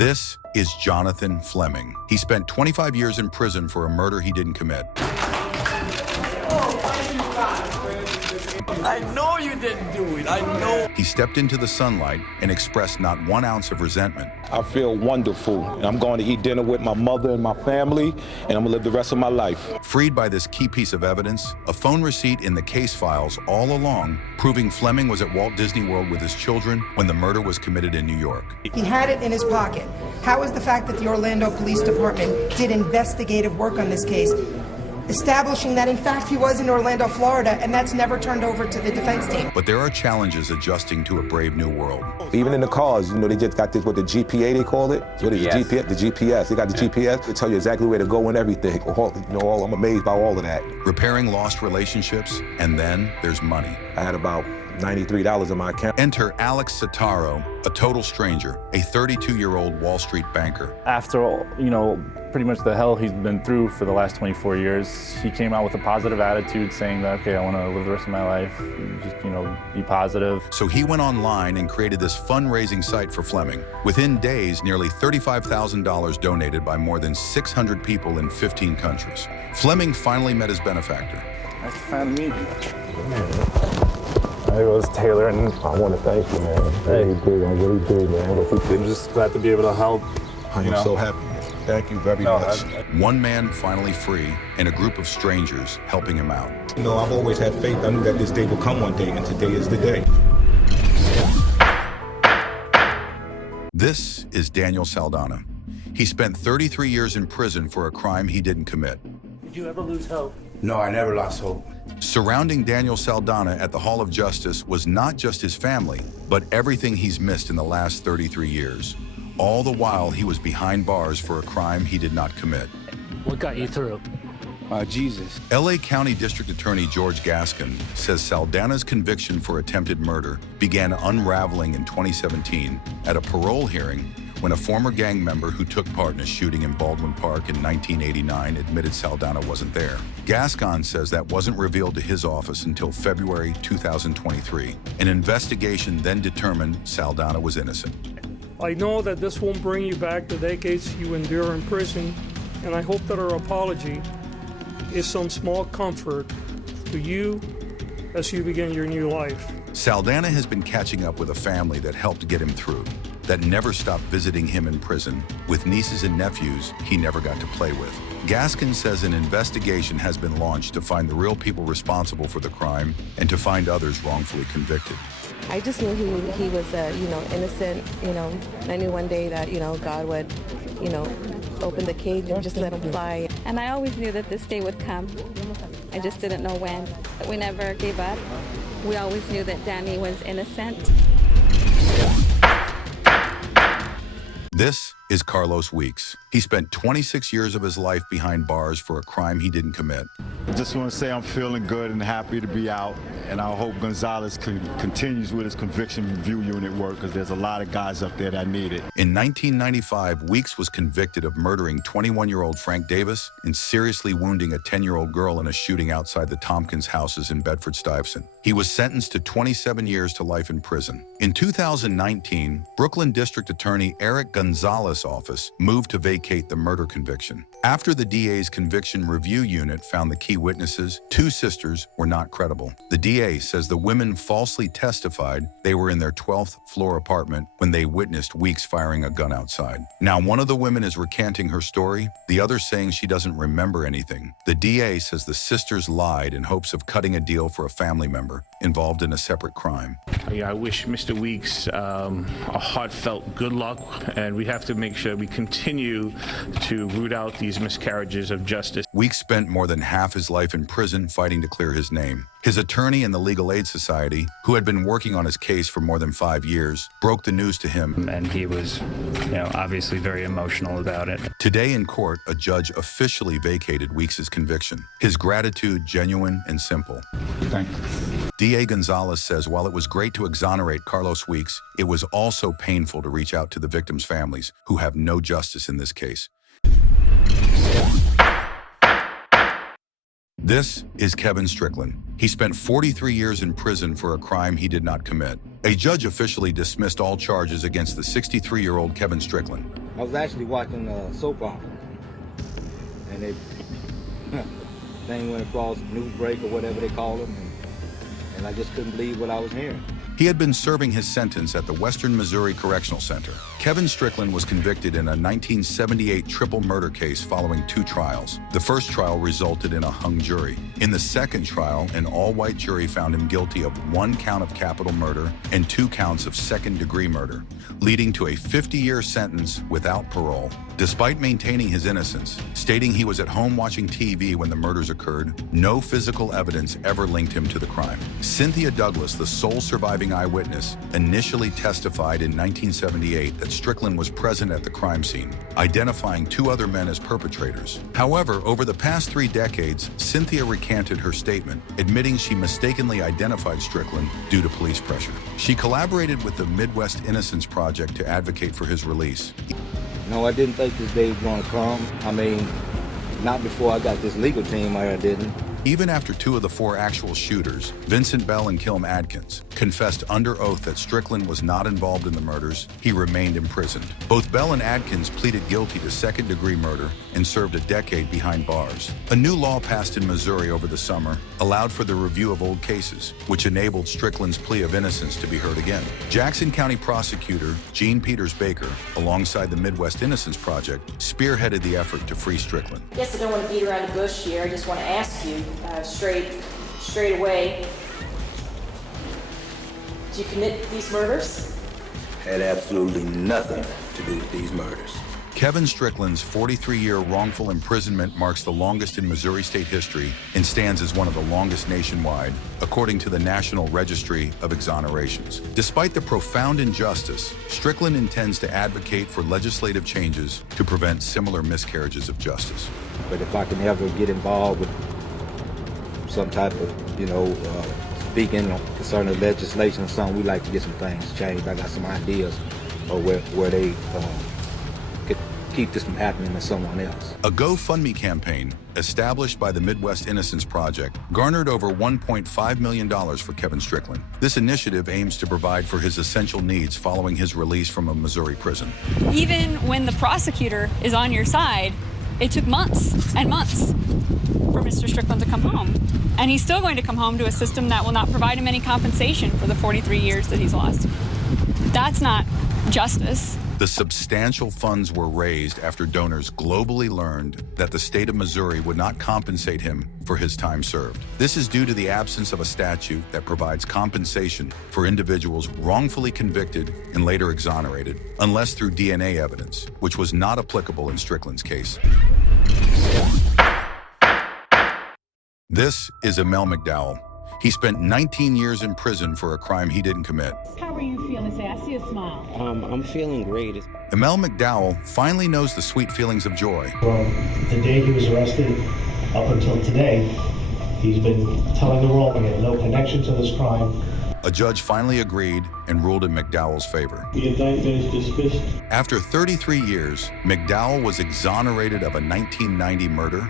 This is Jonathan Fleming. He spent 25 years in prison for a murder he didn't commit. I know you didn't do it. I know. He stepped into the sunlight and expressed not 1 ounce of resentment. I feel wonderful, and I'm going to eat dinner with my mother and my family, and I'm going to live the rest of my life. Freed by this key piece of evidence, a phone receipt in the case files all along, proving Fleming was at Walt Disney World with his children when the murder was committed in New York. He had it in his pocket. How is the fact that the Orlando Police Department did investigative work on this case, establishing that in fact he was in Orlando, Florida, and that's never turned over to the defense team? But there are challenges adjusting to a brave new world. Even in the cars, they just got this, what the GPA they call it? What is it, GPS? The GPS. They got the GPS. They tell you exactly where to go and everything. I'm amazed by all of that. Repairing lost relationships, and then there's money. I had about $93 in my account. Enter Alex Sataro, a total stranger, a 32-year-old Wall Street banker. After all, pretty much the hell he's been through for the last 24 years, he came out with a positive attitude saying that, okay, I want to live the rest of my life, just, be positive. So he went online and created this fundraising site for Fleming. Within days, nearly $35,000 donated by more than 600 people in 15 countries. Fleming finally met his benefactor. Nice to finally meet you. Hey, it was Taylor, and I want to thank you, man. I really do, man. I'm just glad to be able to help. I am so happy. Thank you very much. One man finally free, and a group of strangers helping him out. I've always had faith. I knew that this day would come one day, and today is the day. This is Daniel Salana. He spent 33 years in prison for a crime he didn't commit. Did you ever lose hope? No, I never lost hope. Surrounding Daniel Salana at the Hall of Justice was not just his family, but everything he's missed in the last 33 years. All the while, he was behind bars for a crime he did not commit. What got you through? Jesus. LA County District Attorney George Gascon says Saldana's conviction for attempted murder began unraveling in 2017 at a parole hearing when a former gang member who took part in a shooting in Baldwin Park in 1989 admitted Salana wasn't there. Gascon says that wasn't revealed to his office until February 2023. An investigation then determined Salana was innocent. I know that this won't bring you back the decades you endure in prison, and I hope that our apology is some small comfort to you as you begin your new life. Salana has been catching up with a family that helped get him through, that never stopped visiting him in prison, with nieces and nephews he never got to play with. Gascon says an investigation has been launched to find the real people responsible for the crime and to find others wrongfully convicted. I just knew he was, innocent, I knew one day that, God would, open the cage and just let him fly. And I always knew that this day would come. I just didn't know when. We never gave up. We always knew that Danny was innocent. This is Carlos Weeks. He spent 26 years of his life behind bars for a crime he didn't commit. I just want to say I'm feeling good and happy to be out, and I hope Gonzalez continues with his conviction review unit work, because there's a lot of guys up there that need it. In 1995, Weeks was convicted of murdering 21-year-old Frank Davis and seriously wounding a 10-year-old girl in a shooting outside the Tompkins houses in Bedford-Stuyvesant. He was sentenced to 27 years to life in prison. In 2019, Brooklyn District Attorney Eric Gonzalez's office moved to vacate the murder conviction. After the DA's conviction review unit found the key witnesses, 2 sisters were not credible. The DA says the women falsely testified they were in their 12th floor apartment when they witnessed Weeks firing a gun outside. Now, one of the women is recanting her story, the other saying she doesn't remember anything. The DA says the sisters lied in hopes of cutting a deal for a family member involved in a separate crime. I wish Mr. Weeks a heartfelt good luck, and we have to make sure we continue to root out these miscarriages of justice. Weeks spent more than half his life in prison fighting to clear his name. His attorney in the Legal Aid Society, who had been working on his case for more than 5 years, broke the news to him. And he was, obviously very emotional about it. Today in court, a judge officially vacated Weeks' conviction. His gratitude genuine and simple. Thank you. DA Gonzalez says while it was great to exonerate Carlos Weeks, it was also painful to reach out to the victims' families who have no justice in this case. This is Kevin Strickland. He spent 43 years in prison for a crime he did not commit. A judge officially dismissed all charges against the 63-year-old Kevin Strickland. I was actually watching a soap opera, and it thing went across news break or whatever they call them, and I just couldn't believe what I was hearing. He had been serving his sentence at the Western Missouri Correctional Center. Kevin Strickland was convicted in a 1978 triple murder case following 2 trials. The first trial resulted in a hung jury. In the second trial, an all-white jury found him guilty of 1 count of capital murder and 2 counts of second-degree murder, leading to a 50-year sentence without parole. Despite maintaining his innocence, stating he was at home watching TV when the murders occurred, no physical evidence ever linked him to the crime. Cynthia Douglas, the sole surviving eyewitness, initially testified in 1978 that Strickland was present at the crime scene, identifying 2 other men as perpetrators. However, over the past 3 decades, Cynthia recanted her statement, admitting she mistakenly identified Strickland due to police pressure. She collaborated with the Midwest Innocence Project to advocate for his release. No, I didn't think this day was going to come. I mean, not before I got this legal team, I didn't. Even after 2 of the 4 actual shooters, Vincent Bell and Kilm Adkins, confessed under oath that Strickland was not involved in the murders, he remained imprisoned. Both Bell and Adkins pleaded guilty to second-degree murder and served a decade behind bars. A new law passed in Missouri over the summer allowed for the review of old cases, which enabled Strickland's plea of innocence to be heard again. Jackson County prosecutor Gene Peters Baker, alongside the Midwest Innocence Project, spearheaded the effort to free Strickland. Yes, I don't want to beat around the bush here. I just want to ask you straight away. Did you commit these murders? Had absolutely nothing to do with these murders. Kevin Strickland's 43-year wrongful imprisonment marks the longest in Missouri state history and stands as one of the longest nationwide, according to the National Registry of Exonerations. Despite the profound injustice, Strickland intends to advocate for legislative changes to prevent similar miscarriages of justice. But if I can ever get involved with some type of, speaking concerning legislation or something, we like to get some things changed. I got some ideas of where they could keep this from happening to someone else. A GoFundMe campaign established by the Midwest Innocence Project garnered over $1.5 million for Kevin Strickland. This initiative aims to provide for his essential needs following his release from a Missouri prison. Even when the prosecutor is on your side, it took months and months for Mr. Strickland to come home. And he's still going to come home to a system that will not provide him any compensation for the 43 years that he's lost. That's not justice. The substantial funds were raised after donors globally learned that the state of Missouri would not compensate him for his time served. This is due to the absence of a statute that provides compensation for individuals wrongfully convicted and later exonerated, unless through DNA evidence, which was not applicable in Strickland's case. This is McDow. He spent 19 years in prison for a crime he didn't commit. How are you feeling today? I see a smile. I'm feeling great. McDowell finally knows the sweet feelings of joy. From the day he was arrested up until today, he's been telling the world he had no connection to this crime. A judge finally agreed and ruled in McDowell's favor. The indictment is dismissed. After 33 years, McDowell was exonerated of a 1990 murder,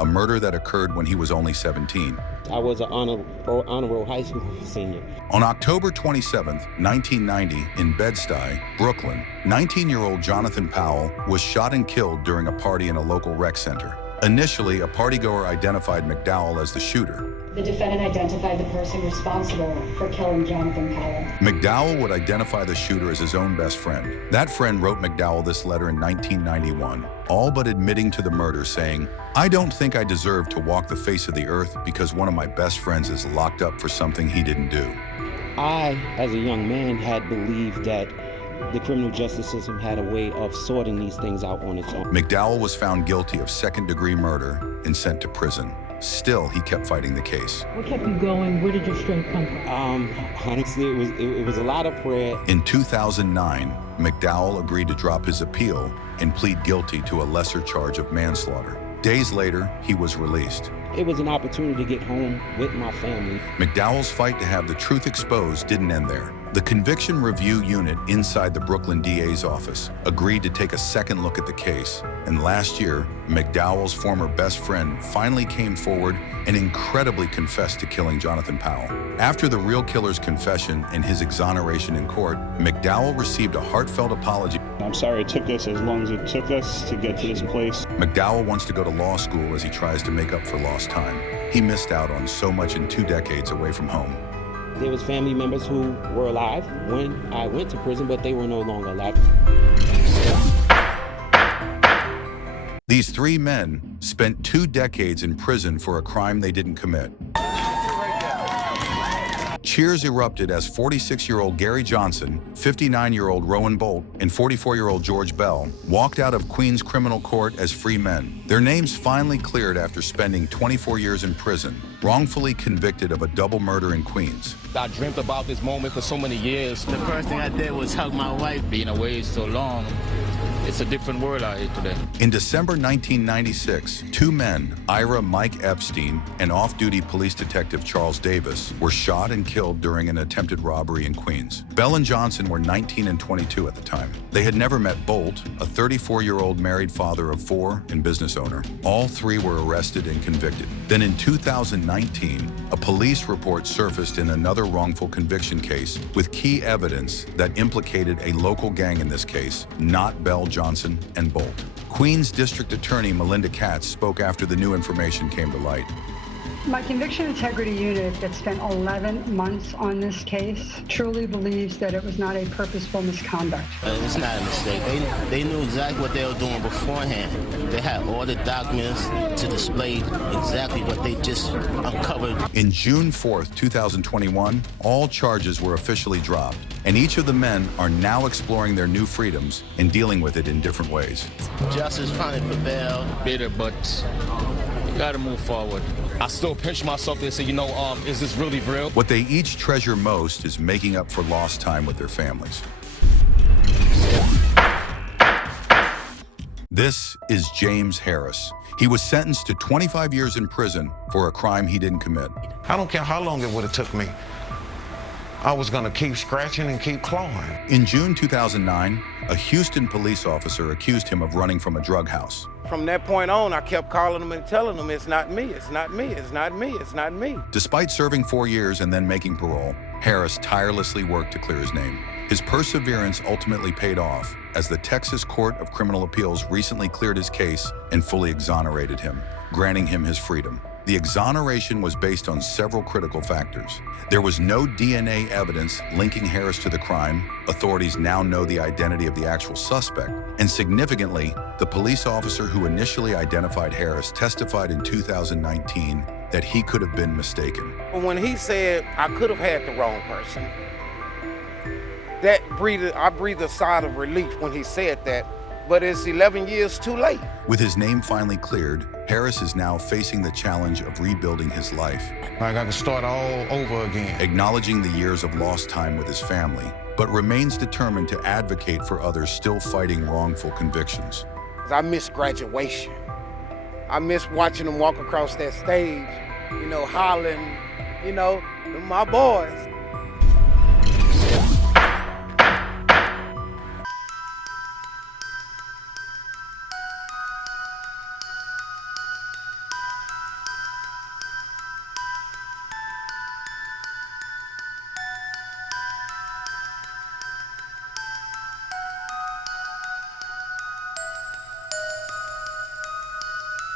a murder that occurred when he was only 17. I was an honor roll high school senior. On October 27, 1990, in Bed-Stuy, Brooklyn, 19-year-old Jonathan Powell was shot and killed during a party in a local rec center. Initially, a partygoer identified McDowell as the shooter. The defendant identified the person responsible for killing Jonathan Powell. McDowell would identify the shooter as his own best friend. That friend wrote McDowell this letter in 1991, all but admitting to the murder, saying, "I don't think I deserve to walk the face of the earth because one of my best friends is locked up for something he didn't do." I, as a young man, had believed that the criminal justice system had a way of sorting these things out on its own. McDowell was found guilty of second-degree murder and sent to prison. Still, he kept fighting the case. What kept you going? Where did your strength come from? Honestly, it was a lot of prayer. In 2009, McDowell agreed to drop his appeal and plead guilty to a lesser charge of manslaughter. Days later, he was released. It was an opportunity to get home with my family. McDowell's fight to have the truth exposed didn't end there. The Conviction Review Unit inside the Brooklyn DA's office agreed to take a second look at the case, and last year, McDowell's former best friend finally came forward and incredibly confessed to killing Jonathan Powell. After the real killer's confession and his exoneration in court, McDowell received a heartfelt apology. I'm sorry it took us as long as it took us to get to this place. McDowell wants to go to law school as he tries to make up for lost time. He missed out on so much in 2 decades away from home. There was family members who were alive when I went to prison, but they were no longer alive. These 3 men spent 2 decades in prison for a crime they didn't commit. Cheers erupted as 46-year-old Gary Johnson, 59-year-old Rowan Bolt, and 44-year-old George Bell walked out of Queens criminal court as free men. Their names finally cleared after spending 24 years in prison, wrongfully convicted of a double murder in Queens. I dreamt about this moment for so many years. The first thing I did was hug my wife. Being away so long, it's a different world out here today. In December 1996, 2 men, Ira Mike Epstein and off-duty police detective Charles Davis, were shot and killed during an attempted robbery in Queens. Bell and Johnson were 19 and 22 at the time. They had never met Bolt, a 34-year-old married father of 4 and business owner. All 3 were arrested and convicted. Then in 2019, a police report surfaced in another wrongful conviction case with key evidence that implicated a local gang in this case, not Bell, Johnson, and Bolt. Queens District Attorney Melinda Katz spoke after the new information came to light. My conviction integrity unit that spent 11 months on this case truly believes that it was not a purposeful misconduct. It's not a mistake. They knew exactly what they were doing beforehand. They had all the documents to display exactly what they just uncovered. In June 4th, 2021, all charges were officially dropped, and each of the men are now exploring their new freedoms and dealing with it in different ways. Justice finally prevailed. Bitter, but you gotta move forward. I still pinch myself and say, is this really real? What they each treasure most is making up for lost time with their families. This is James Harris. He was sentenced to 25 years in prison for a crime he didn't commit. I don't care how long it would have took me. I was gonna keep scratching and keep clawing. In June 2009, a Houston police officer accused him of running from a drug house. From that point on, I kept calling him and telling him, it's not me, it's not me, it's not me, it's not me. Despite serving 4 years and then making parole, Harris tirelessly worked to clear his name. His perseverance ultimately paid off as the Texas Court of Criminal Appeals recently cleared his case and fully exonerated him, granting him his freedom. The exoneration was based on several critical factors. There was no DNA evidence linking Harris to the crime. Authorities now know the identity of the actual suspect. And significantly, the police officer who initially identified Harris testified in 2019 that he could have been mistaken. When he said, I could have had the wrong person, I breathed a sigh of relief when he said that, but it's 11 years too late. With his name finally cleared, Harris is now facing the challenge of rebuilding his life. Like I can start all over again. Acknowledging the years of lost time with his family, but remains determined to advocate for others still fighting wrongful convictions. I miss graduation. I miss watching them walk across that stage, hollering, my boys.